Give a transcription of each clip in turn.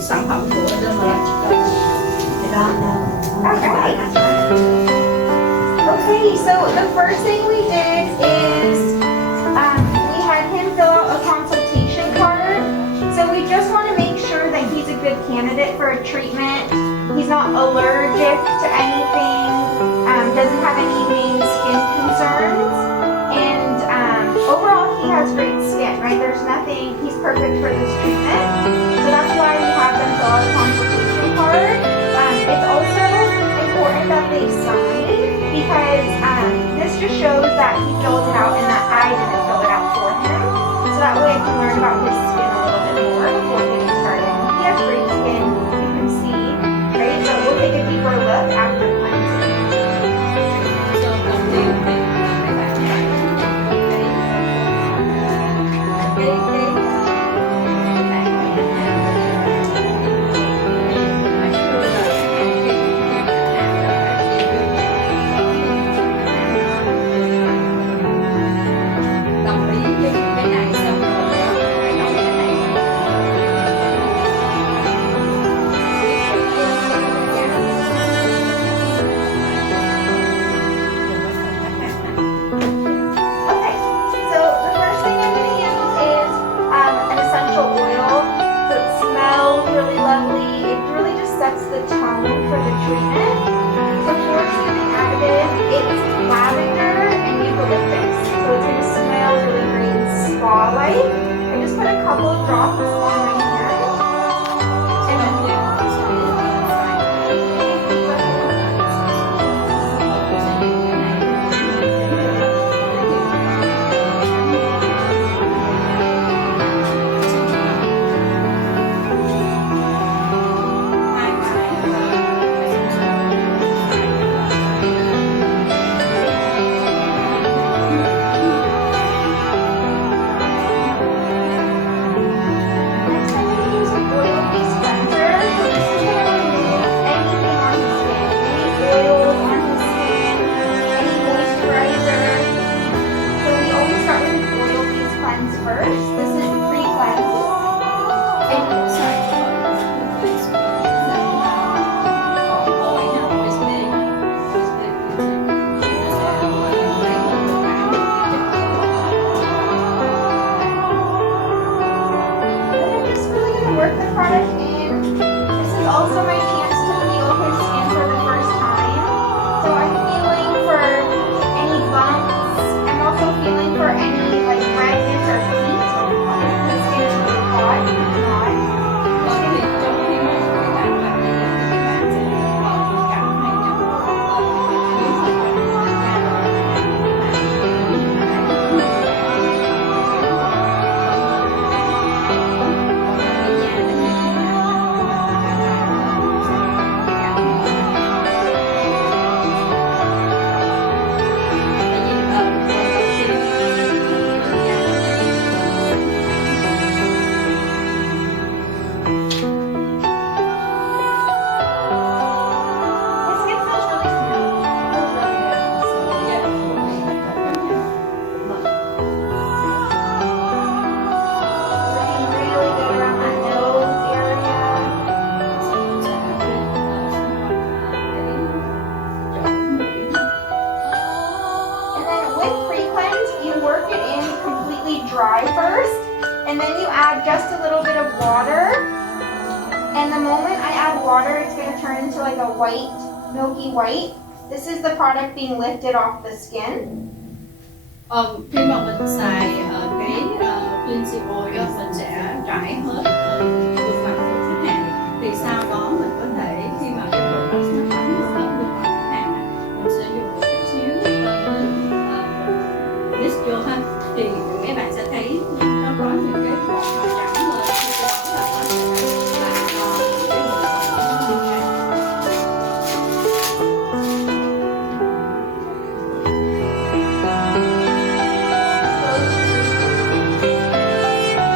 sản phẩm của Dermalogica. Alright. Okay, so the first thing we did is we had him fill out a consultation card. So we just want to make sure that he's a good candidate for a treatment. He's not allergic to anything, doesn't have any main skin concerns, and overall he has great skin, right? There's nothing, he's perfect for this treatment. So that's why we have them fill out a consultation card. It's also important that they sign because this just shows that he fills it out and that I didn't fill it out for him. So that way I can learn about his skin a little bit more before getting started. He has great skin, you can see, right? But we'll take a deeper look after cleansing. Đầu tiên thì các bạn phải đồng ý với cái này xong rồi phải nói cái này. Okay, so the first thing I'm going to use is an essential oil. So it smells really lovely. It really just sets the tone for the treatment. So for soothing additive, it's lavender and eucalyptus. So it's going to smell really great and spa-like. I just put a couple of drops on my hand. Next, I'm going to use an oil-based cleanser. So this is going to remove anything on his skin, any oils on his skin, any moisturizer. So we always start with an oil-based cleanse first. This is pre-cleanse. Then I'm just really going to work the product in. This is also my chance to feel his skin for the first time. So I'm feeling for any bumps. I'm also feeling for any like redness or heat. If the skin is really hot, it's not. Trong khi mà các bạn làm như vậy thì các bạn sẽ cảm thấy nhận được nếu mà các bạn tham gia rồi His skin feels really smooth. It feels really good. Working really good around that nose area. And then with pre-cleanse, you work it in completely dry first, and then you add just a little bit of water. And the moment I add water, it's going to turn into like a white, milky white. This is the product being lifted off the skin. Khi mà mình xài cái cleansing oil mình sẽ trải hết gương mặt của khách hàng, thì sau đó mình có thể khi mà cái product nó thấm được hết gương mặt khách hàng mình sẽ dùng một chút xíu mix vô ha, thì mấy bạn sẽ thấy nó có những cái bọt màu trắng lên, thì cái đó là nó sẽ làm cho cái màu sắc nó như thế.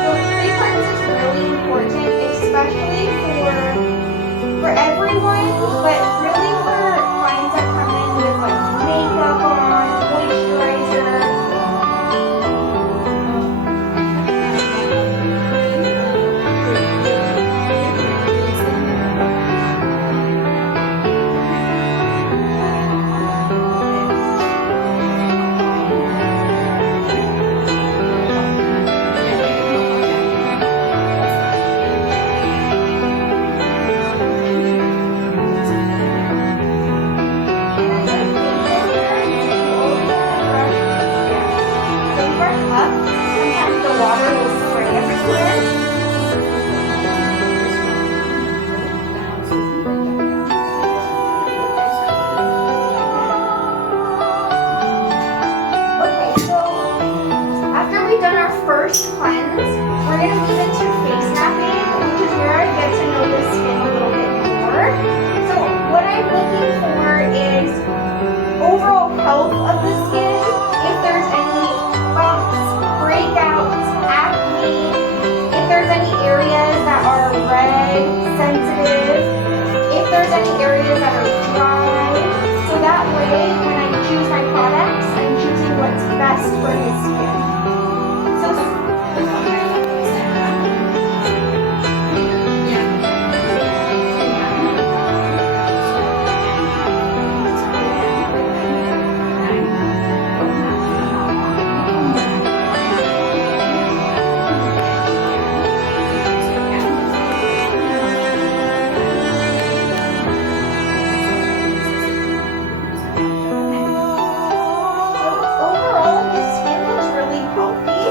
So pre-cleanse is really important, especially for everyone, but really for clients that come in with like makeup on, moisturizer. dry. So that way, when I choose my products, I'm choosing what's best for his skin. So Cái phần này là mình sẽ dán hình ảnh sau khi dán với cái chỗ mặt họ không mình overall, his skin looks really healthy.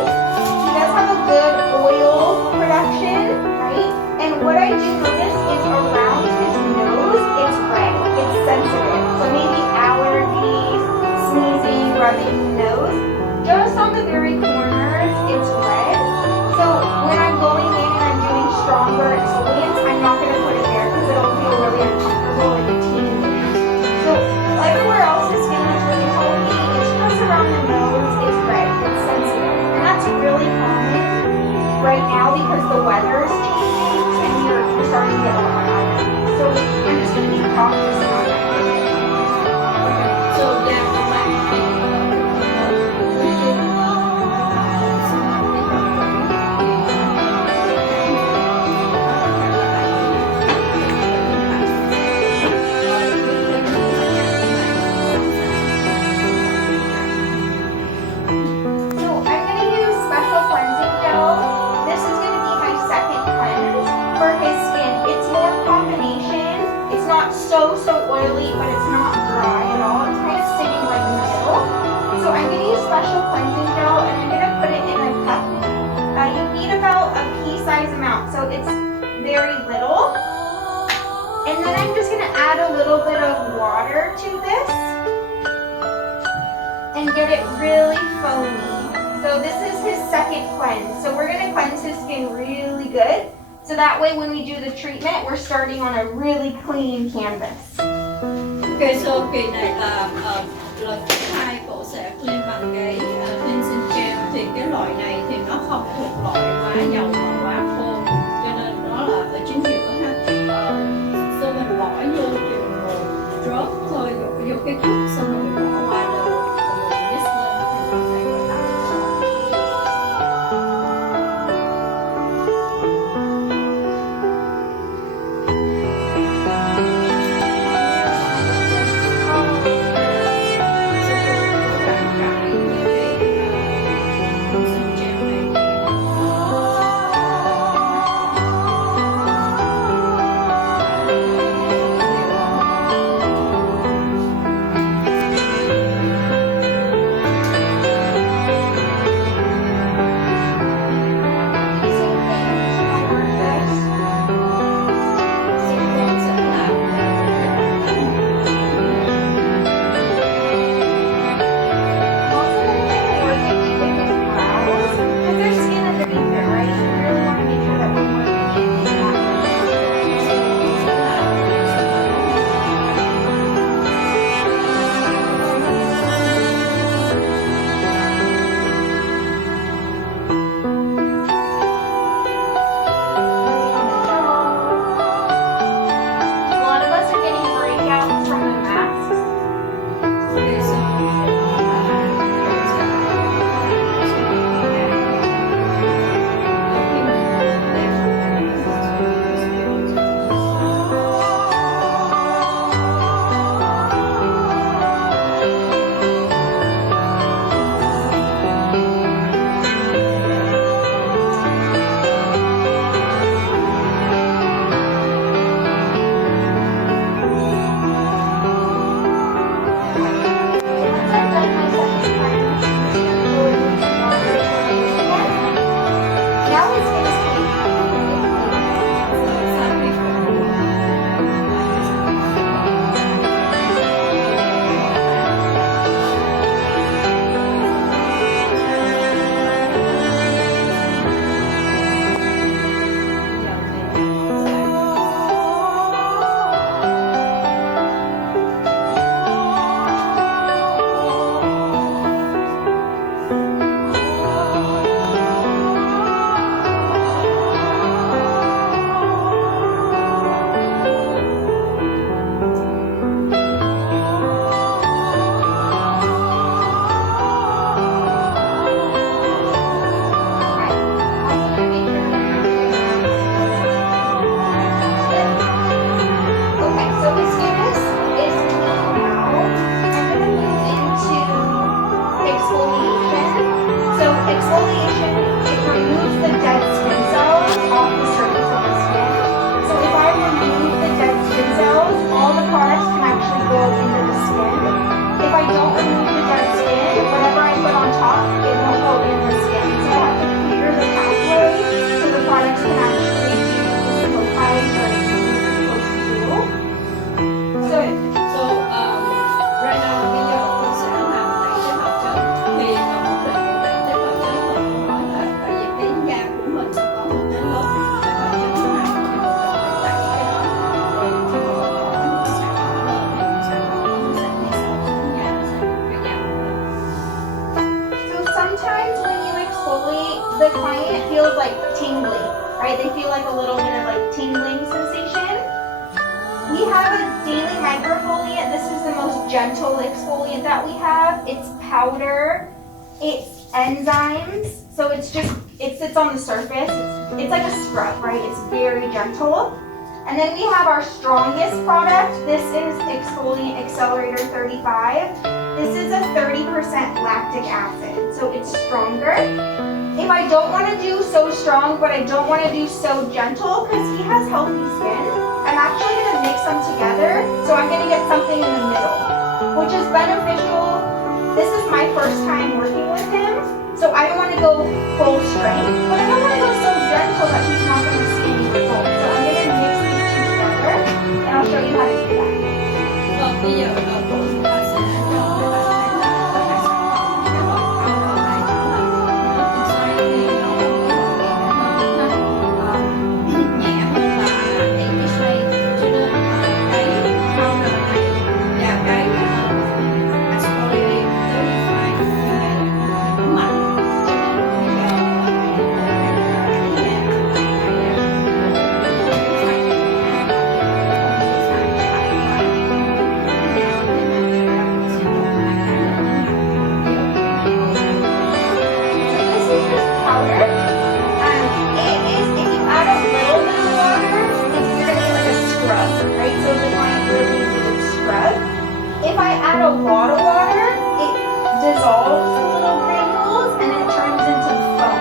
He does have a good oil production, right? And what I do notice is around his nose, it's red. It's sensitive. So maybe allergies, sneezing, rubbing the nose. Just on the very corners, it's red. So when I'm going in and I'm doing stronger exfoliants, I'm not going to put it there because it'll feel really uncomfortable like a tingling. So everywhere else his skin looks really healthy. It's just around the nose, it's red. It's sensitive. And that's really common right now because the weather is changing and you're starting to get a lot of allergies. So I'm just going to be cautious about that. so da của bạn thì nói chung sau mặt cái phần So I'm going to use special cleansing gel. This is going to be my second cleanse for his skin. It's more combination. It's not so oily, but it's not dry at all. It's kind of sitting right in the middle. So I'm going to use special cleansing gel and I'm going to put it in a cup. You need about a pea-sized amount, so it's very little. And then I'm just going to add a little bit of water to this and get it really foamy. So this is his second cleanse. So we're going to cleanse his skin really good. So that way when we do the treatment, we're starting on a really clean canvas. Ok, so kỳ này là lần thứ hai cậu sẽ clean bằng cái cleansing gel. Thì cái loại này thì nó không thuộc loại quá dầu và quá khô, cho nên nó là ở chính giữa ha. So mình bỏ vô chừng một drop thôi, vô cái cup xong rồi mình bỏ qua rồi mình mix lên thì nó sẽ có tắt. hyperfoliant. This is the most gentle exfoliant that we have. It's powder. It's enzymes. So it sits on the surface. It's like a scrub, right? It's very gentle. And then we have our strongest product. This is Exfoliant Accelerator 35. This is a 30% lactic acid, so it's stronger. If I don't want to do so strong, but I don't want to do so gentle, because he has healthy skin, I'm actually going to mix them together. So I'm going to get something in the middle, which is beneficial. This is my first time working with him, so I don't want to go full strength, but I don't want to go so gentle that he's not going to see any results. So I'm going to mix these two together, and I'll show you how to do that. Bây giờ cô chúng ta sẽ cho các bạn thấy là tại sao cái loại powder này nó xoay thì nó có nhẹ hơn là anti shade, cho nên cái powder này và cái exfoliate 35 này nó mạnh, cho nên bây If I add a lot of water, it dissolves the little granules and it turns into foam.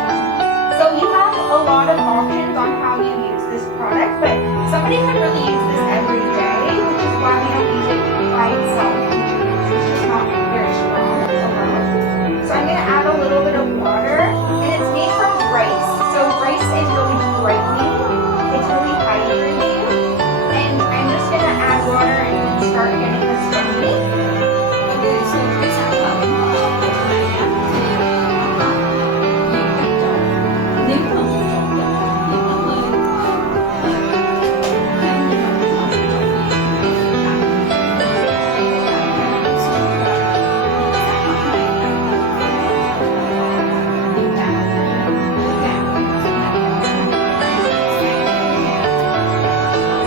So you have a lot of options on how you use this product, but somebody could really use this every day, which is why we don't use it by itself. It's just not very strong alone. So I'm going to add a little bit of water, and it's made from rice. So rice is really brightening, it's really hydrating, and I'm just going to add water and start getting this going. cái sản phẩm này á thì nó có nhiều cách trộn, nếu mà mình trộn được thì nó hơi nếu như mà mình không trộn nhiều thì nó tăng sản phẩm này nhiều gạo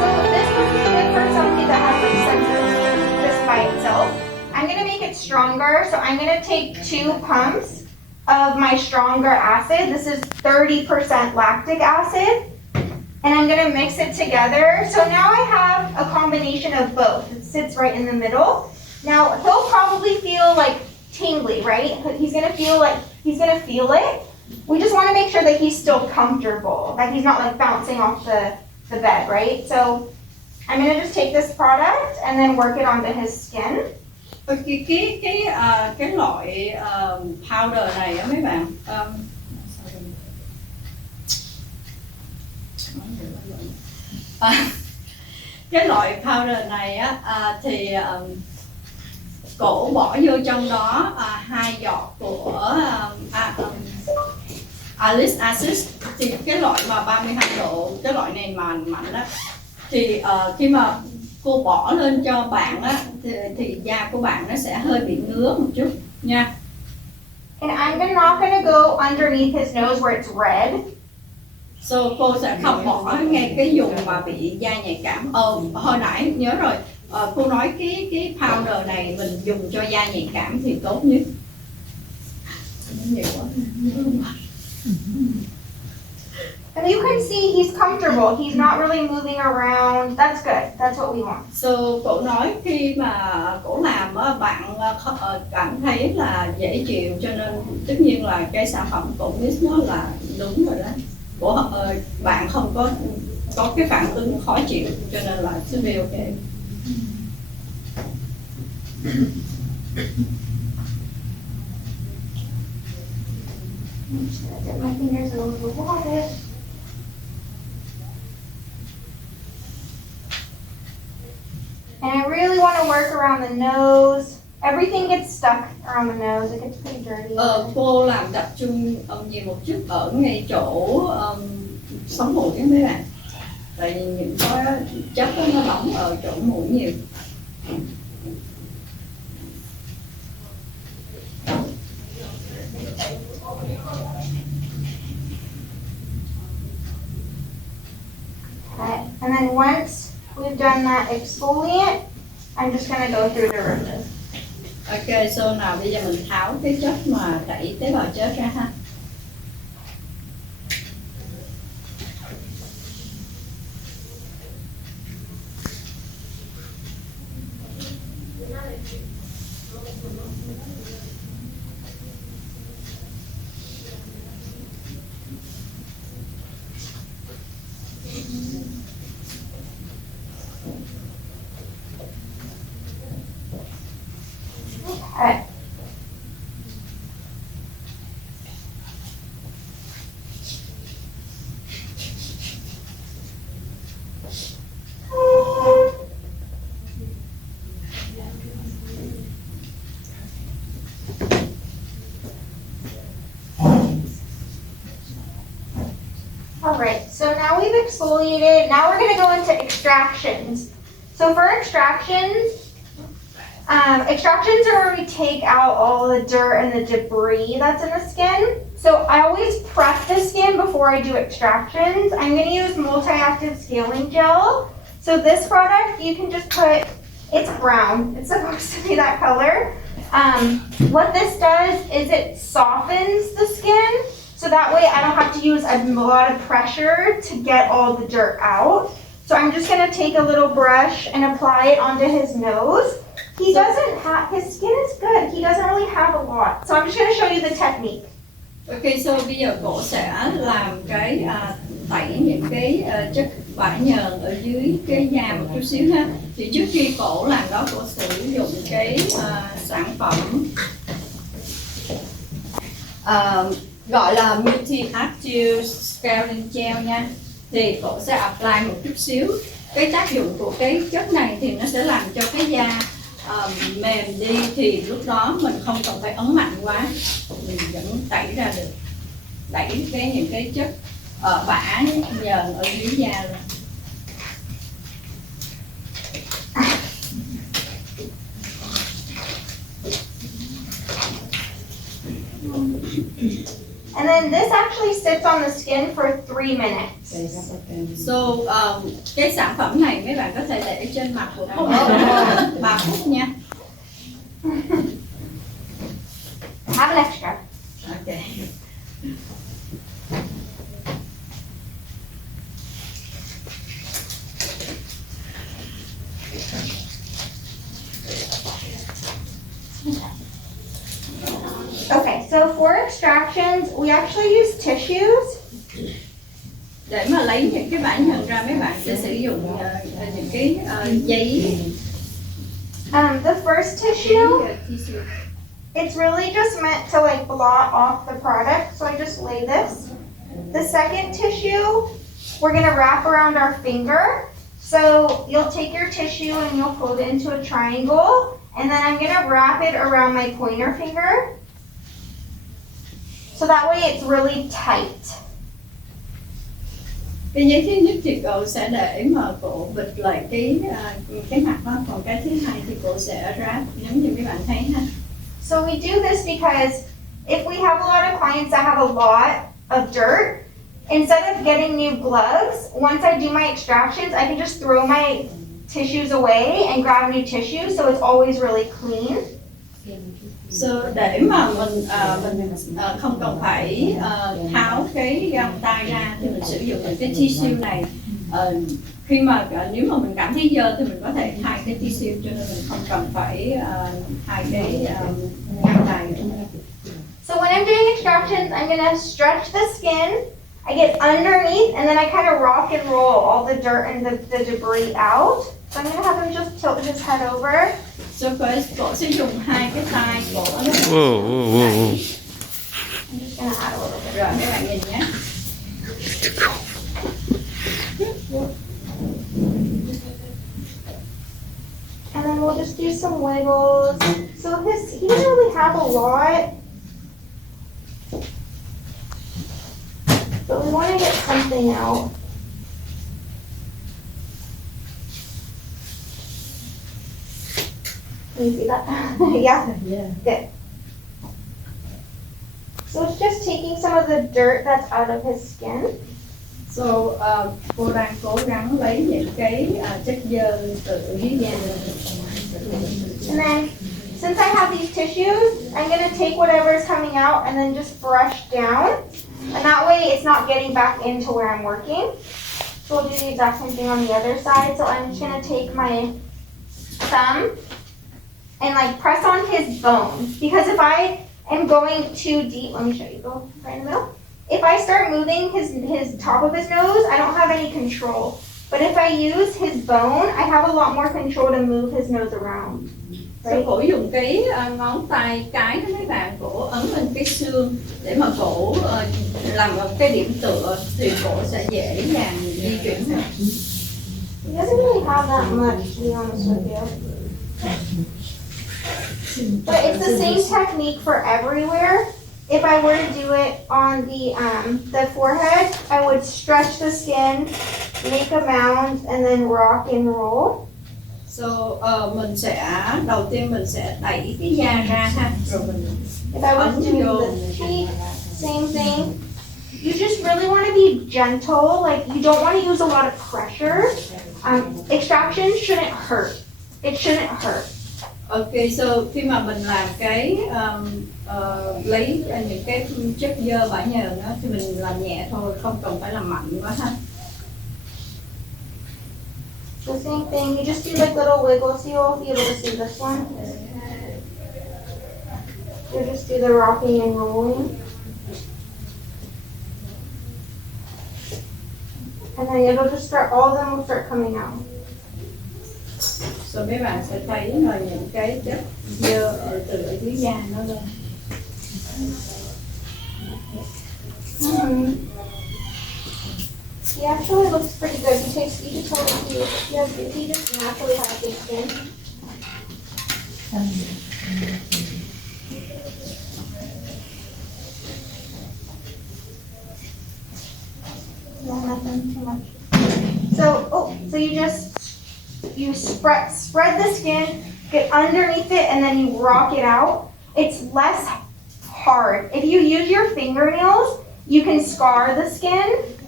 So this would be good for somebody that has like sensitive this by itself. I'm going to make it stronger, so I'm going to take 2 pumps of my stronger acid. This is 30% lactic acid, and I'm going to mix it together. So now I have a combination of both. It sits right in the middle. Now he'll probably feel like tingly, right? He's going to feel it. We just want to make sure that he's still comfortable, that he's not like bouncing off the bed, right? So I'm going to just take this product and then work it onto his skin. cái loại powder này á mấy bạn, cái loại powder này á thì cổ bỏ vô trong đó 2 giọt của Alice Acid, thì cái loại mà 32 độ, cái loại này mà mạnh đó, thì khi mà cô bỏ lên cho bạn á thì da của bạn nó sẽ hơi bị ngứa một chút nha. And I'm not going to go underneath his nose where it's red. So cô sẽ không bỏ ngay cái vùng mà bị da nhạy cảm. Hồi nãy nhớ rồi, cô nói cái powder này mình dùng cho da nhạy cảm thì tốt nhất. Nhiều quá. And you can see he's comfortable. He's not really moving around. That's good. That's what we want. So cổ nói khi mà cổ làm á, bạn cảm thấy là dễ chịu, cho nên tất nhiên là cái sản phẩm cổ mix nó là đúng rồi đó. Bạn không có cái phản ứng khó chịu, cho nên là should be okay. I'm just gonna dip my fingers in a little water. And I really want to work around the nose. Everything gets stuck around the nose. It gets pretty dirty. Cô làm tập trung nhiều một chút ở ngay chỗ sống mũi á mấy bạn. Tại vì những cái chất đó nó bóng ở chỗ mũi nhiều. Okay. And then once we've done that exfoliant, I'm just gonna go through the roaches. Ok, so nào bây giờ mình tháo cái chất mà đẩy tế bào chết ra ha. Okay. All right, so now we've exfoliated. Now we're gonna go into extractions. So for extractions are where we take out all the dirt and the debris that's in the skin. So I always prep the skin before I do extractions. I'm gonna use multi-active scaling gel. So this product, you can just put, it's brown. It's supposed to be that color. What this does is it softens the skin. So that way I don't have to use a lot of pressure to get all the dirt out. So I'm just gonna take a little brush and apply it onto his nose. He doesn't have, his skin is good. He doesn't really have a lot. So I'm just gonna show you the technique. Ok, so bây giờ cổ sẽ làm cái tẩy những cái chất bã nhờn ở dưới cái da một chút xíu ha. Thì trước khi cổ làm đó, cổ sử dụng cái sản phẩm gọi là multi-active scaling gel nha. Thì cổ sẽ apply một chút xíu. Cái tác dụng của cái chất này thì nó sẽ làm cho cái da mềm đi, thì lúc đó mình không cần phải ấn mạnh quá, mình vẫn tẩy ra được, đẩy những cái chất bã nhờn ở dưới da luôn. And then this actually sits on the skin for 3 minutes. So, cái sản phẩm này mấy bạn có thể để trên mặt của mình 3 phút nha. Have an extra. Okay. Okay, so for extractions, we actually use tissues. Để mà lấy những cái bã nhờn ra, mấy bạn sẽ sử dụng những cái giấy. The first tissue, it's really just meant to like blot off the product, so I just lay this. The second tissue, we're gonna wrap around our finger. So you'll take your tissue and you'll fold it into a triangle, and then I'm gonna wrap it around my pointer finger. So that way it's really tight. Cái giấy thứ nhất thì cậu sẽ để mà cổ bịt lại cái mặt đó, còn cái thứ hai thì cậu sẽ wrap giống như các bạn thấy ha. So we do this because if we have a lot of clients that have a lot of dirt, instead of getting new gloves, once I do my extractions, I can just throw my tissues away and grab new tissue, so it's always really clean. So để mà mình không cần phải tháo cái găng tay ra thì mình sử dụng những cái tissue này. Khi mà nếu mà mình cảm thấy dơ thì mình có thể thay cái tissue, cho nên mình không cần phải thay cái găng tay nữa. So when I'm doing extractions, I'm gonna stretch the skin. I get underneath and then I kind of rock and roll all the dirt and the debris out. So I'm gonna have him just tilt his head over. So first, cổ sẽ dùng hai cái tay cổ nó. I'm just gonna add a little bit. Rồi các bạn nhìn nhé. And then we'll just do some wiggles. So he doesn't really have a lot. But we want to get something out. Can you see that? Yeah? Yeah. Good. So it's just taking some of the dirt that's out of his skin. So, cô đang cố gắng lấy những cái chất dơ từ dưới da. And then, since I have these tissues, I'm gonna take whatever is coming out and then just brush down. And that way it's not getting back into where I'm working. So we'll do the exact same thing on the other side. So I'm just gonna take my thumb and like press on his bone. Because if I am going too deep, let me show you, go right in the middle. If I start moving his top of his nose, I don't have any control. But if I use his bone, I have a lot more control to move his nose around. So cổ dùng cái ngón tay cái đó mấy bạn, cổ ấn lên cái xương để mà cổ làm một cái điểm tựa thì cổ sẽ dễ dàng di chuyển hơn. He doesn't really have that much, to be honest with you. But it's the same technique for everywhere. If I were to do it on the forehead, I would stretch the skin, make a mound, and then rock and roll. So mình sẽ đầu tiên mình sẽ đẩy cái da ra ha, rồi mình If I was doing the cheek, same thing. You just really want to be gentle, like you don't want to use a lot of pressure. Extraction shouldn't hurt. It shouldn't hurt. Okay, so khi mà mình làm cái lấy những cái chất dơ bã nhờn á thì mình làm nhẹ thôi, không cần phải làm mạnh quá ha. The same thing, you just do like little wiggles. You'll be able to see this one. You just do the rocking and rolling. And then it'll just start, all of them will start coming out. So mấy bạn sẽ thấy là những cái chất dơ từ ở dưới da nó lên. He actually looks pretty good. You can tell that he just naturally has good skin. No, nothing too much. So you spread the skin, get underneath it, and then you rock it out. It's less hard. If you use your fingernails, you can scar the skin,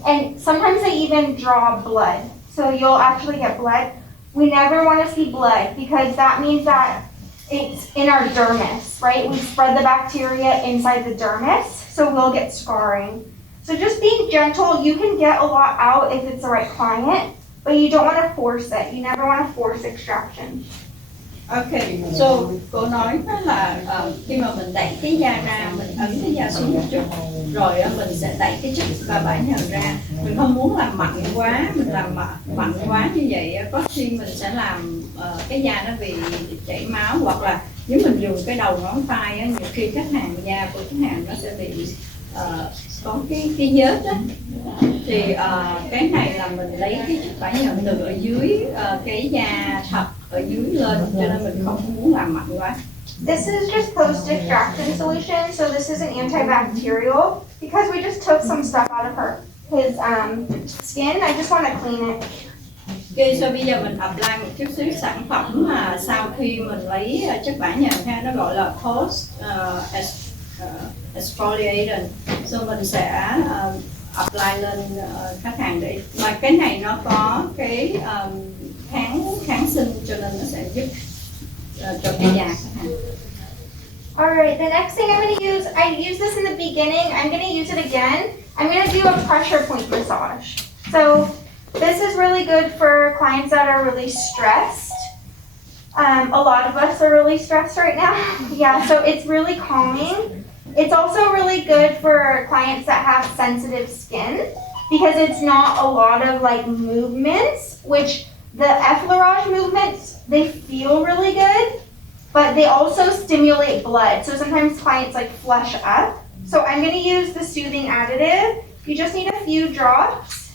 and sometimes they even draw blood. So you'll actually get blood. We never want to see blood because that means that it's in our dermis, right? We spread the bacteria inside the dermis, so we'll get scarring. So just being gentle, you can get a lot out if it's the right client, but you don't want to force it. You never want to force extraction. Okay, so cô nói đó là khi mà mình đẩy cái da ra, mình ấn cái da xuống một chút, rồi mình sẽ đẩy cái chất và bã nhờn ra. Mình không muốn làm mạnh quá, mình làm mạnh quá như vậy có khi mình sẽ làm cái da nó bị chảy máu, hoặc là nếu mình dùng cái đầu ngón tay á, nhiều khi khách hàng da của khách hàng nó sẽ bị có cái vết đó. Thì cái này là mình lấy cái chất bã nhờn từ ở dưới cái da thật ở dưới lên, cho nên mình không muốn làm mạnh quá. This is just post-extraction solution, so this isn't antibacterial because we just took some stuff out of his skin. I just want to clean it. Okay, so bây giờ mình apply một chút xíu sản phẩm mà sau khi mình lấy chất bã nhờn ha, nó gọi là post exfoliating. So mình sẽ apply lên khách hàng để mà cái này nó có cái kháng sinh cho nên nó sẽ giúp cho cái da khách hàng. Alright, the next thing I'm going to use, I used this in the beginning, I'm going to use it again. I'm going to do a pressure point massage. So this is really good for clients that are really stressed. A lot of us are really stressed right now. Yeah, so it's really calming. It's also really good for clients that have sensitive skin because it's not a lot of like movements, which the effleurage movements, they feel really good, but they also stimulate blood. So sometimes clients like flush up. So I'm going to use the soothing additive. You just need a few drops.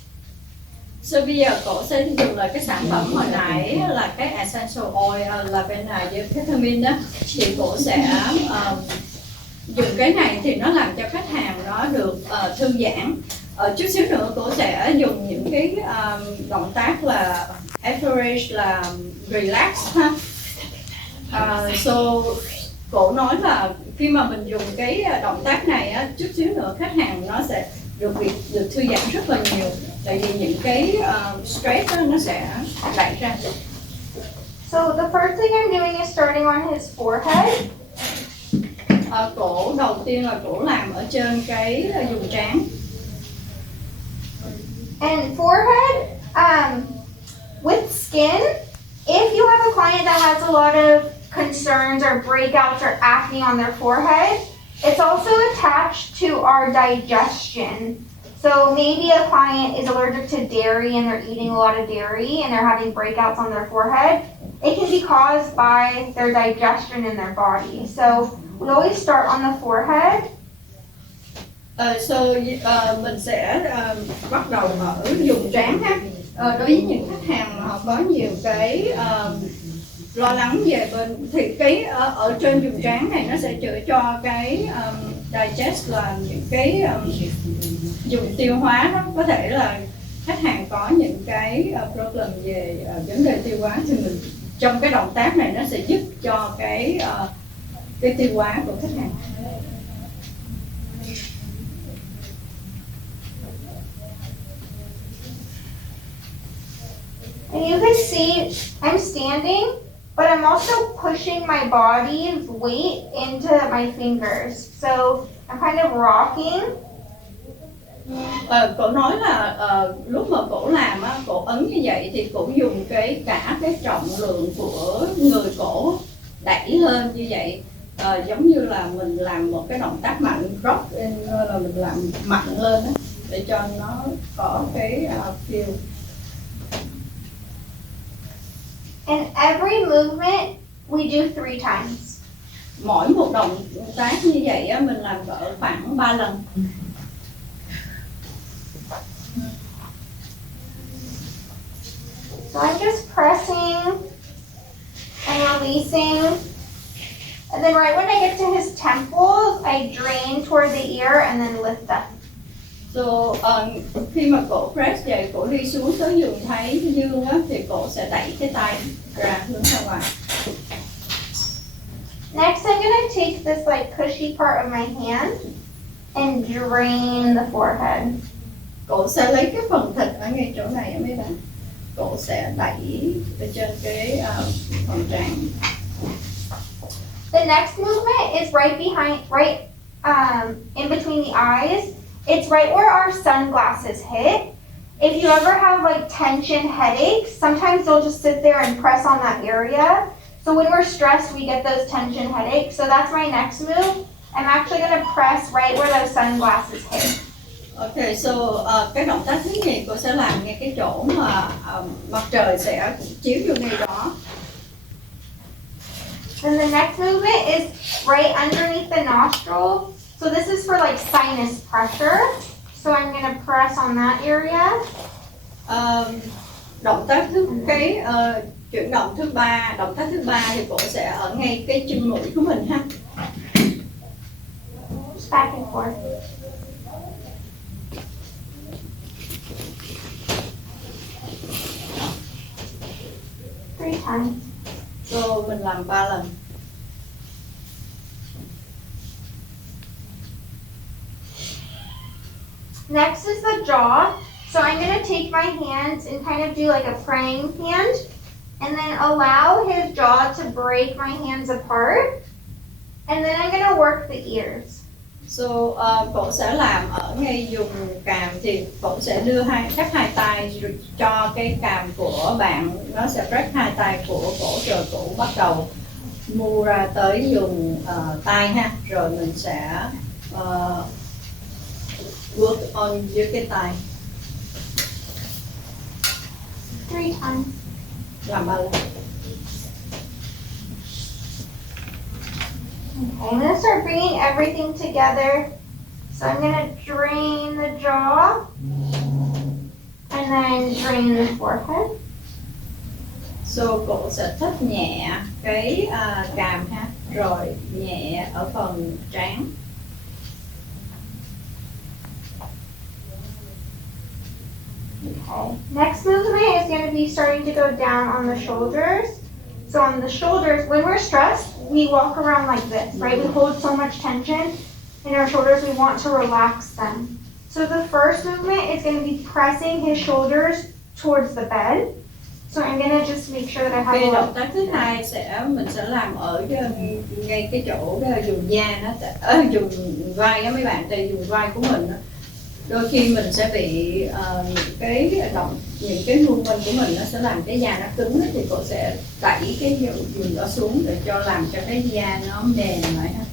So bây giờ cổ sẽ dùng là cái sản phẩm hồi nãy là cái essential oil là bên này với vitamin đó, thì cổ sẽ dùng cái này thì nó làm cho khách hàng nó được thư giãn. Chút xíu nữa cổ sẽ dùng những cái động tác là effleurage là relax ha. So cổ nói là khi mà mình dùng cái động tác này á, chút xíu nữa khách hàng nó sẽ được thư giãn rất là nhiều, tại vì những cái stress đó nó sẽ đẩy ra. So the first thing I'm doing is starting on his forehead. Cổ đầu tiên là cổ làm ở trên cái vùng trán. And forehead, with skin, if you have a client that has a lot of concerns or breakouts or acne on their forehead, it's also attached to our digestion. So maybe a client is allergic to dairy and they're eating a lot of dairy and they're having breakouts on their forehead. It can be caused by their digestion in their body. So we always start on the forehead. Mình sẽ bắt đầu ở vùng trán ha. Đối với những khách hàng mà họ có nhiều cái lo lắng về bên thì cái ở trên vùng trán này nó sẽ chữa cho cái digest, là những cái vùng tiêu hóa. Đó có thể là khách hàng có những cái problem về vấn đề tiêu hóa thì mình trong cái động tác này nó sẽ giúp cho cái tiêu hóa của khách hàng. And you can see I'm standing, but I'm also pushing my body's weight into my fingers. So I'm kind of rocking. Cổ nói là lúc mà cổ làm á, cổ ấn như vậy thì cổ dùng cả cái trọng lượng của người cổ đẩy lên như vậy, giống như là mình làm một cái động tác mạnh, rock là mình làm mạnh lên á, để cho nó có cái feel. And every movement we do 3 times. Mỗi một động tác như vậy á, mình làm cỡ khoảng 3 lần. So I'm just pressing and releasing. And then right when I get to his temples, I drain toward the ear and then lift up. So, khi mà cổ press vậy, cổ đi xuống tới vùng thấy dương á, thì cổ sẽ đẩy cái tay ra hướng ra ngoài. Next, I'm gonna take this like cushy part of my hand and drain the forehead. Cổ sẽ lấy cái phần thịt ở ngay chỗ này á mấy bạn. Cổ sẽ đẩy ở trên cái phần trán. The next movement is right behind, in between the eyes. It's right where our sunglasses hit. If you ever have like tension headaches, sometimes they'll just sit there and press on that area. So when we're stressed, we get those tension headaches. So that's my next move. I'm actually gonna press right where those sunglasses hit. Okay, so cái động tác thứ nhì cô sẽ làm ngay cái chỗ mà mặt trời sẽ chiếu vô ngay đó. And the next movement is right underneath the nostril. So this is for like sinus pressure. So I'm gonna press on that area. Động tác chuyển động thứ ba, động tác thứ ba thì cô sẽ ở ngay cái chân mũi của mình ha. Just back and forth. Three times. So mình làm 3 lần. Next is the jaw. So I'm gonna take my hands and kind of do like a praying hand, and then allow his jaw to break my hands apart. And then I'm gonna work the ears. So cậu sẽ làm ở ngay vùng càm thì cậu sẽ đưa các hai tay cho cái càm của bạn, nó sẽ press hai tay của cổ rồi cổ bắt đầu mua ra tới vùng tay ha, rồi mình sẽ work on dưới cái tay. 3 times. Làm 3 lần. Okay, I'm gonna start bringing everything together. So I'm gonna drain the jaw and then drain the forehead. So cổ sẽ thắt nhẹ cái càm ha, rồi nhẹ ở phần trán. Okay. Next movement is going to be starting to go down on the shoulders. So on the shoulders, when we're stressed, we walk around like this, right? We hold so much tension in our shoulders, we want to relax them. So the first movement is going to be pressing his shoulders towards the bed. So So I'm gonna just make sure that I have Cái a động tác thứ hai mình sẽ làm ở ngay cái chỗ vùng da nó vùng vai á mấy bạn, tại vùng vai của mình á, đôi khi mình sẽ bị những cái movement của mình nó sẽ làm cái da nó cứng thì cô sẽ đẩy cái vùng đó xuống để làm cho cái da nó mềm lại ha.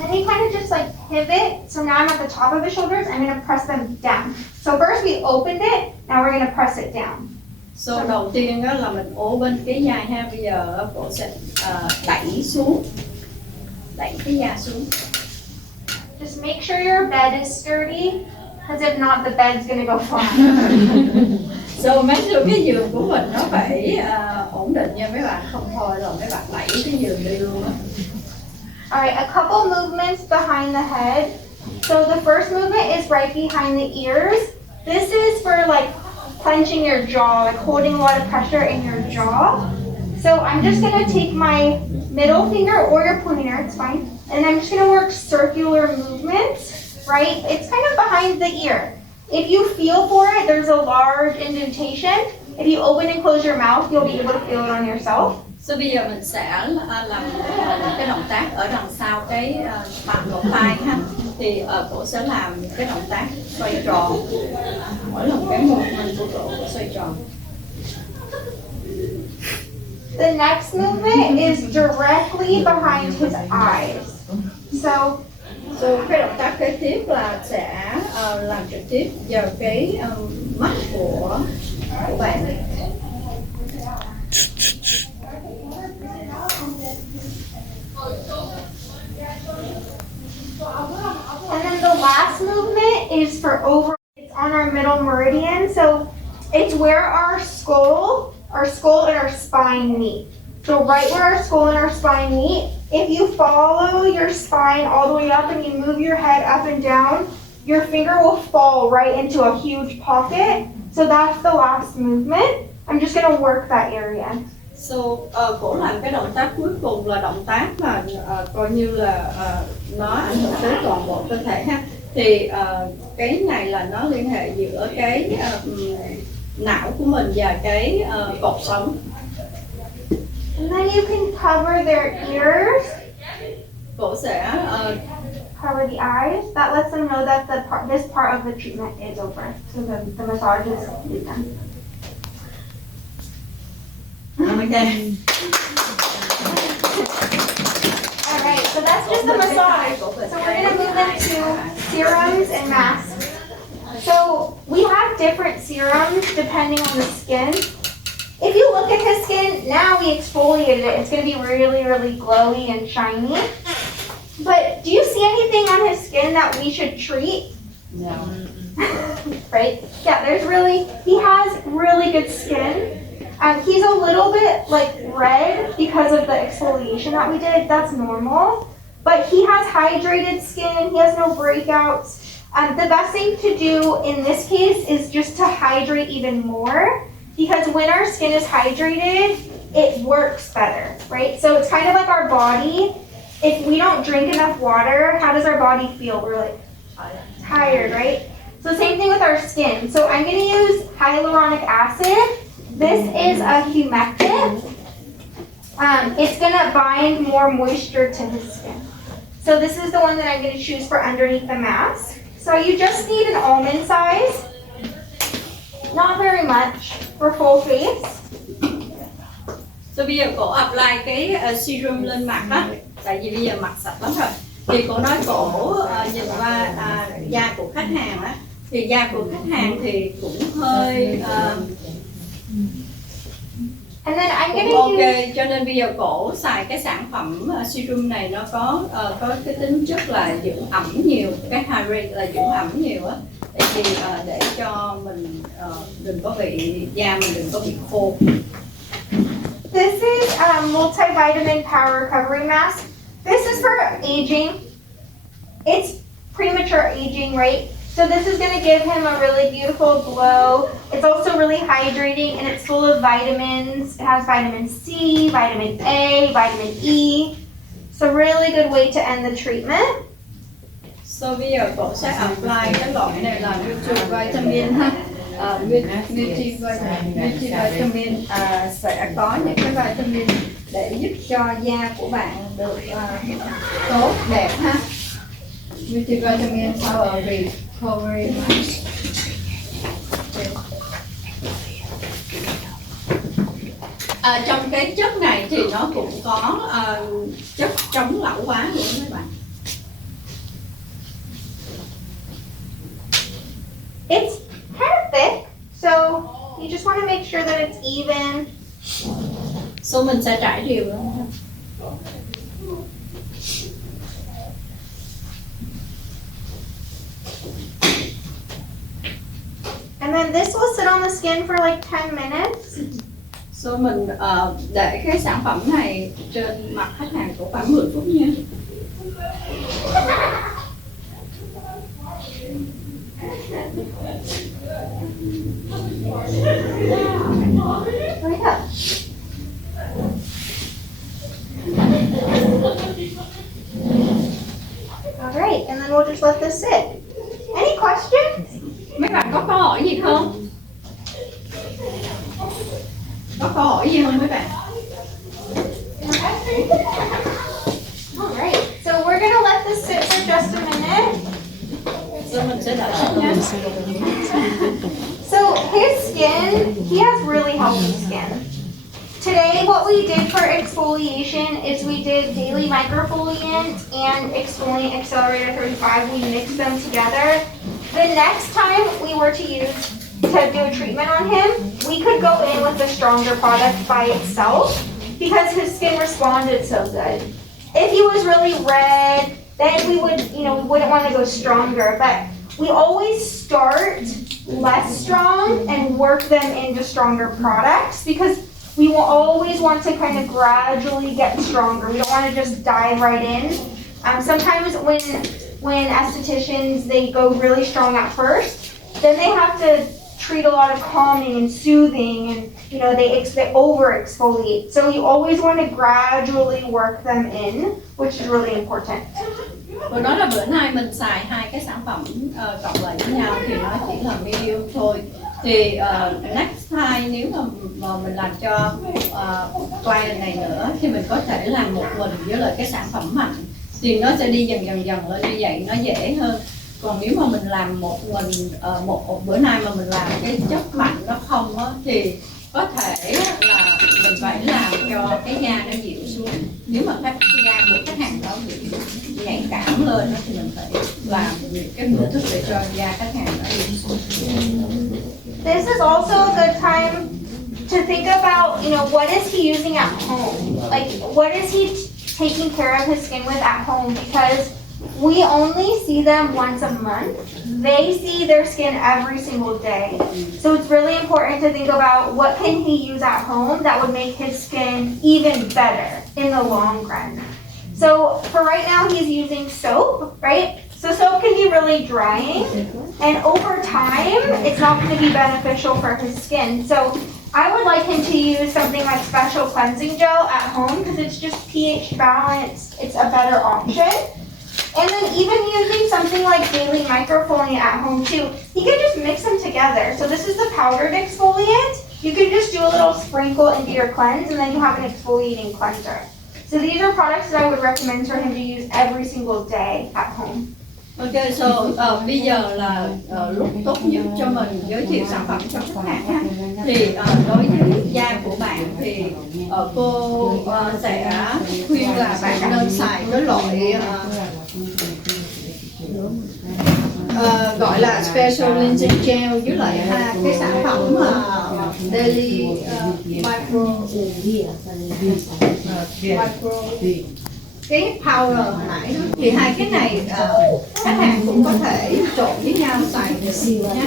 And then you kind of just like pivot. So now I'm at the top of the shoulders. I'm going to press them down. So first we opened it. Now we're going to press it down. So đầu tiên đó là mình open cái da ha. Bây giờ cô sẽ đẩy xuống, đẩy cái da xuống. Just make sure your bed is sturdy, because if not, the bed's going to go fly. So make sure cái giường của mình nó phải ổn định nha mấy bạn, không thôi rồi mấy bạn đẩy cái giường đi luôn á. Alright, a couple movements behind the head. So the first movement is right behind the ears. This is for like clenching your jaw, like holding a lot of pressure in your jaw. So I'm just gonna take my middle finger or your pointer, it's fine. And I'm just gonna work circular movements, right? It's kind of behind the ear. If you feel for it, there's a large indentation. If you open and close your mouth, you'll be able to feel it on yourself. So bây giờ mình sẽ làm cái động tác ở đằng sau cái bàn cổ tay ha. Thì cổ sẽ làm cái động tác xoay tròn. Mỗi lần cái movement của cổ xoay tròn. The next movement is directly behind his eyes. So cái động tác kế tiếp là sẽ làm trực tiếp vào cái mắt của bạn. And then the last movement is for over, it's on our middle meridian. So it's where our skull and our spine meet. So right where our skull and our spine meet, if you follow your spine all the way up and you move your head up and down, your finger will fall right into a huge pocket. So that's the last movement. I'm just gonna work that area. So, cổ làm cái động tác cuối cùng là động tác mà coi như là nó ảnh hưởng tới toàn bộ cơ thể ha. Thì cái này là nó liên hệ giữa cái não của mình và cái cột sống. And then you can cover their ears. Cổ sẽ cover the eyes. That lets them know that this part of the treatment is over. So the massage is done. Okay. Alright, so that's just the massage. So we're going to move into serums and masks. So we have different serums depending on the skin. If you look at his skin, now we exfoliated it. It's going to be really, really glowy and shiny. But do you see anything on his skin that we should treat? No. Right? Yeah, he has really good skin. He's a little bit like red because of the exfoliation that we did. That's normal. But he has hydrated skin. He has no breakouts. The best thing to do in this case is just to hydrate even more, because when our skin is hydrated, it works better, right? So it's kind of like our body. If we don't drink enough water, how does our body feel? We're like tired, right? So same thing with our skin. So I'm going to use hyaluronic acid. This is a humectant. It's going to bind more moisture to his skin. So this is the one that I'm going to choose for underneath the mask. So you just need an almond size. Not very much for full face. So bây giờ cổ apply cái serum lên mặt đó. Tại vì bây giờ mặt sạch lắm rồi. Thì cổ nói cổ nhìn qua da của khách hàng á. Thì da của khách hàng thì cũng hơi And then I'm cũng gonna ok, cho nên bây giờ cổ xài cái sản phẩm serum này nó có cái tính chất là dưỡng ẩm nhiều, cái hydrate là dưỡng ẩm nhiều á, để cho mình đừng có bị da mình đừng có bị khô. This is a multivitamin power recovery mask. This is for aging. It's premature aging, right? So this is going to give him a really beautiful glow. It's also really hydrating, and it's full of vitamins. It has vitamin C, vitamin A, vitamin E. So really good way to end the treatment. So bây giờ cổ sẽ apply cái loại này là multivitamin ha. Multivitamin sẽ có những cái vitamin để giúp cho da của bạn được tốt đẹp ha. Multivitamin Power Recovery Mask. Trong cái chất này thì nó cũng có chất chống lão hóa luôn các bạn. It's kind of thick, so you just want to make sure that it's even. So mình sẽ trải đều luôn. And then this will sit on the skin for like 10 minutes. So mình để cái sản phẩm này trên mặt khách hàng của khoảng 10 phút nha. Right up. All right, and then we'll just let this sit. Any questions? Mấy bạn có câu hỏi gì không? Có câu hỏi gì không mấy bạn? All right, so we're gonna let this sit for just a minute. So mình sẽ đợi chút nha. So his skin, he has really healthy skin. Today, what we did for exfoliation is we did daily microfoliant and exfoliant accelerator 35. We mixed them together. The next time we were to do a treatment on him, we could go in with the stronger product by itself because his skin responded so good. If he was really red, then we wouldn't want to go stronger. But we always start less strong and work them into stronger products because we will always want to kind of gradually get stronger. We don't want to just dive right in. Sometimes when estheticians, they go really strong at first, then they have to treat a lot of calming and soothing, and they over exfoliate. So you always want to gradually work them in, which is really important. Tôi nói là bữa nay mình xài hai cái sản phẩm cộng lại với nhau thì nó chỉ là medium thôi. Thì next time nếu mà mình làm cho client này nữa thì mình có thể làm một mình với lại cái sản phẩm mạnh thì nó sẽ đi dần lên như vậy nó dễ hơn. Còn nếu mà mình làm một mình một bữa nay mà mình làm cái chất mạnh nó không á thì có thể là mình phải làm cho cái da nó dịu xuống. Nếu mà da của khách hàng nó bị nhạy cảm lên thì mình phải làm những cái phương thức để cho da khách hàng nó dịu xuống. This is also a good time to think about, what is he using at home? Like, what is he taking care of his skin with at home? Because we only see them once a month. They see their skin every single day. So it's really important to think about what can he use at home that would make his skin even better in the long run. So for right now, he's using soap, right? So soap can be really drying, and over time, it's not going to be beneficial for his skin. So I would like him to use something like special cleansing gel at home because it's just pH balanced. It's a better option. And then even using something like daily microfoliant at home too, he can just mix them together. So this is the powdered exfoliant. You can just do a little sprinkle into your cleanse and then you have an exfoliating cleanser. So these are products that I would recommend for him to use every single day at home. Ok, so bây giờ là lúc tốt nhất cho mình giới thiệu sản phẩm cho khách hàng ha. Thì đối với da của bạn thì cô sẽ khuyên là bạn nên xài cái loại gọi là special cleansing gel với lại cái sản phẩm daily micro cái powder hồi nãy đó. Thì hai cái này khách hàng cũng có thể trộn với nhau xài được nhé.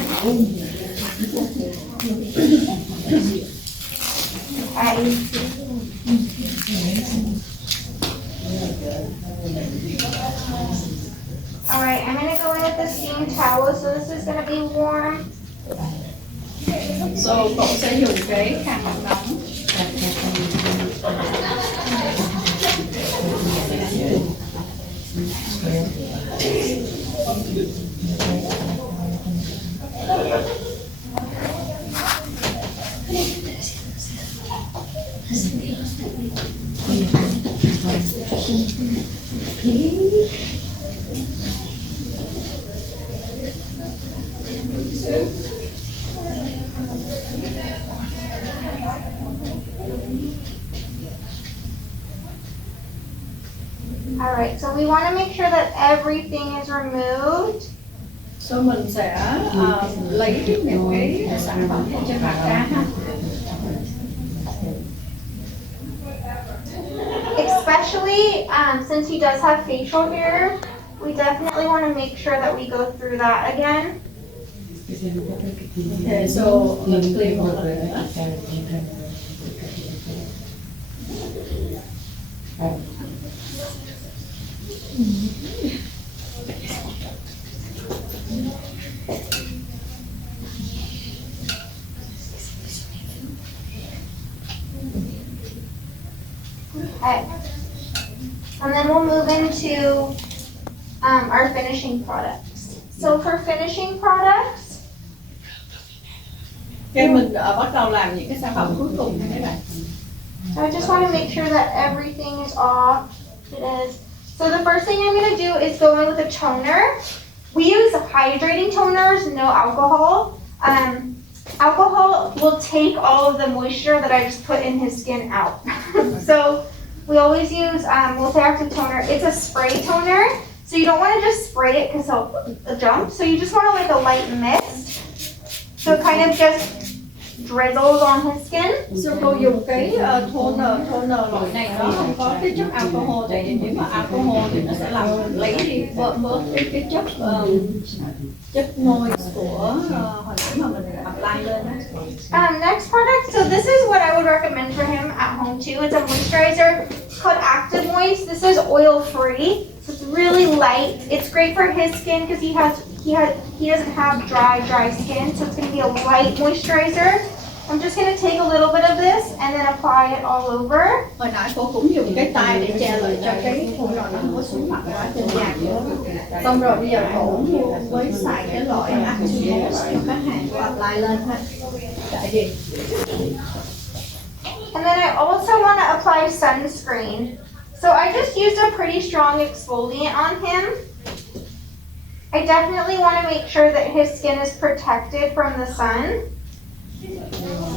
Alright, I'm gonna go in with the steam towel, so this is gonna be warm. So cậu sẽ dùng cái khăn mặt nóng. All right, so we want to make sure that everything is removed. So mình sẽ lấy những cái sản phẩm ở trên mặt ra ha. Especially since he does have facial hair, we definitely want to make sure that we go through that again. Okay, so mình clean một lần nữa. Okay. And then we'll move into our finishing products. So for finishing products, Cái mình bắt đầu làm những cái sản phẩm cuối cùng nha các bạn. so I just want to make sure that everything is off. It is. So the first thing I'm going to do is go in with a toner. We use hydrating toners, no alcohol. Alcohol will take all of the moisture that I just put in his skin out. So we always use multi-active toner. It's a spray toner, so you don't want to just spray it because he'll jump. So you just want to like a light mist. So it kind of just drizzles on his skin. So cô dùng cái toner loại này nó không có cái chất alcohol, tại vì nếu mà alcohol thì nó sẽ làm lấy đi bớt cái chất môi của hồi nãy mà mình apply lên đó. Next product, so this is what I would recommend for him at home too. It's a moisturizer called Active Moist. This is oil free, so it's really light. It's great for his skin because he doesn't have dry skin, so it's going to be a light moisturizer. I'm just going to take a little bit of this and then apply it all over. Hồi nãy cô cũng dùng cái tay để che lại cho cái toner nó không có xuống mặt ra trên da nữa. Xong rồi bây giờ cô mới xài cái loại Active Moist cho khách hàng cô apply lên ha. Tại vì And then I also want to apply sunscreen. So I just used a pretty strong exfoliant on him. I definitely want to make sure that his skin is protected from the sun.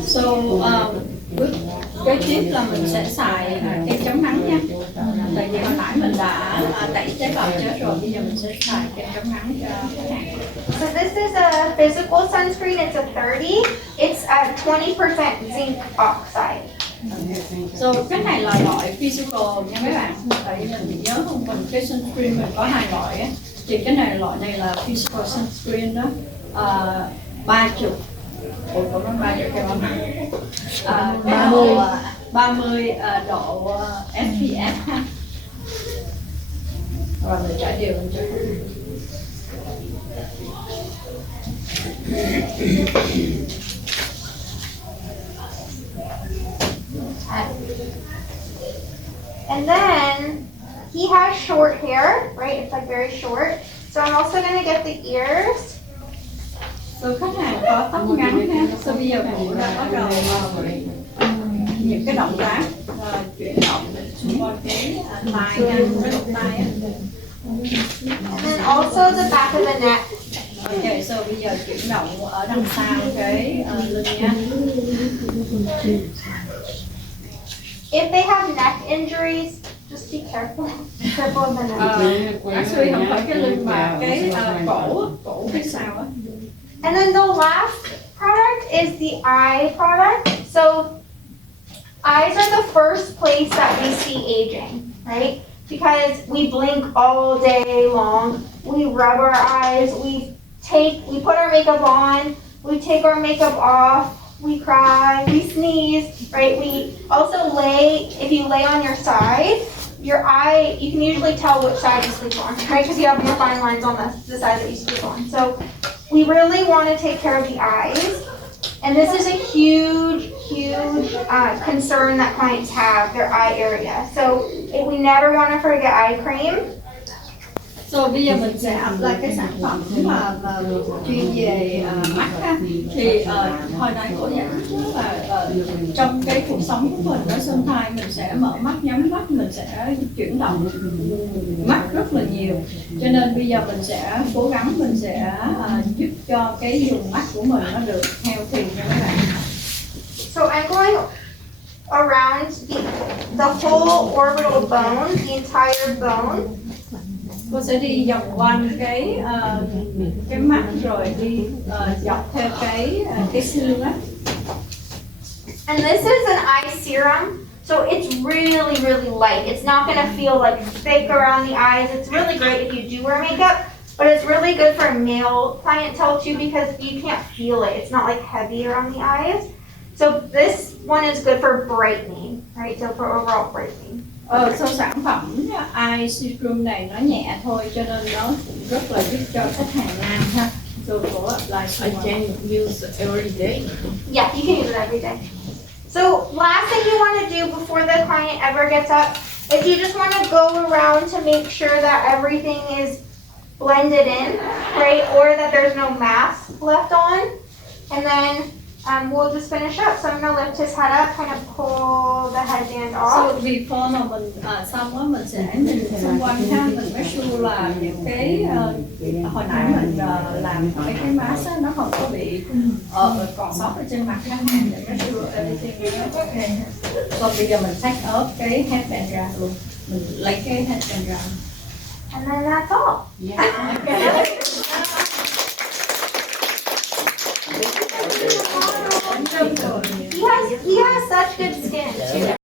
So, cái tip là mình sẽ xài kem chống nắng nha. Tại vì hồi nãy mình đã tẩy tế bào chết rồi, bây giờ mình sẽ xài kem chống nắng cho khách hàng. So this is a physical sunscreen. It's a 30. It's a 20% zinc oxide. So, cái này là loại physical nha mấy bạn. Tại vì mình nhớ không, mình cái sunscreen mình có 2 loại á. Thì cái này loại này là physical sunscreen đó. 30. Ủa, cậu nói 30 cho con. Cái độ 30 độ SPF ha. Rồi mình trải đều lên cho. And then he has short hair, right? It's like very short. So I'm also going to get the ears. So khách hàng có tóc ngắn ha. So bây giờ mình bắt đầu những cái động tác chuyển động xung quanh cái tai nha, cái lỗ tai á. And then also the back of the neck. Ok, so bây giờ chuyển động ở đằng sau cái lưng nha. If they have neck injuries, just be careful. Careful of the neck. Actually không phải cái lưng mà cái cổ phía sau á. And then the last product is the eye product. So eyes are the first place that we see aging, right? Because we blink all day long. We rub our eyes. We put our makeup on. We take our makeup off. We cry. We sneeze, right? We also if you lay on your side, your eye, you can usually tell which side you sleep on, right? Because you have more fine lines on the side that you sleep on. So we really want to take care of the eyes. And this is a huge concern that clients have, their eye area. So we never want to forget eye cream. So bây giờ mình sẽ apply cái sản phẩm mà chuyên về mắt ha. Thì hồi nãy cô giải thích là trong cái cuộc sống của mình đó, sometimes mình sẽ mở mắt nhắm mắt, mình sẽ chuyển động mắt rất là nhiều. Cho nên bây giờ mình sẽ cố gắng mình sẽ giúp cho cái vùng mắt của mình nó được healthy nha các bạn. So I'm going around the whole orbital bone, the entire bone. Cô sẽ đi vòng quanh cái mắt rồi đi dọc theo cái xương á. And this is an eye serum, so it's really, really light. It's not going to feel like thick around the eyes. It's really great if you do wear makeup, but it's really good for male clientele too because you can't feel it. It's not like heavy around the eyes. So this one is good for brightening, right? So for overall brightening. So sản phẩm eye serum này nó nhẹ thôi cho nên nó rất là giúp cho khách hàng nam ha. So cô apply I can use every day. Yeah, you can use it every day. So last thing you want to do before the client ever gets up is you just want to go around to make sure that everything is blended in, right? Or that there's no mask left on. And then we'll just finish up. So I'm going to lift his head up, kind of pull the headband off. So before mà mình xong á, mình sẽ nhìn xung quanh ha, mình make sure là những cái hồi nãy mình làm cái mask á, nó không có bị còn sót ở trên mặt ha, để make sure everything is okay. So bây giờ mình take off cái headband ra luôn, mình lấy cái headband ra. And then that's all. Yeah. He has such good skin too.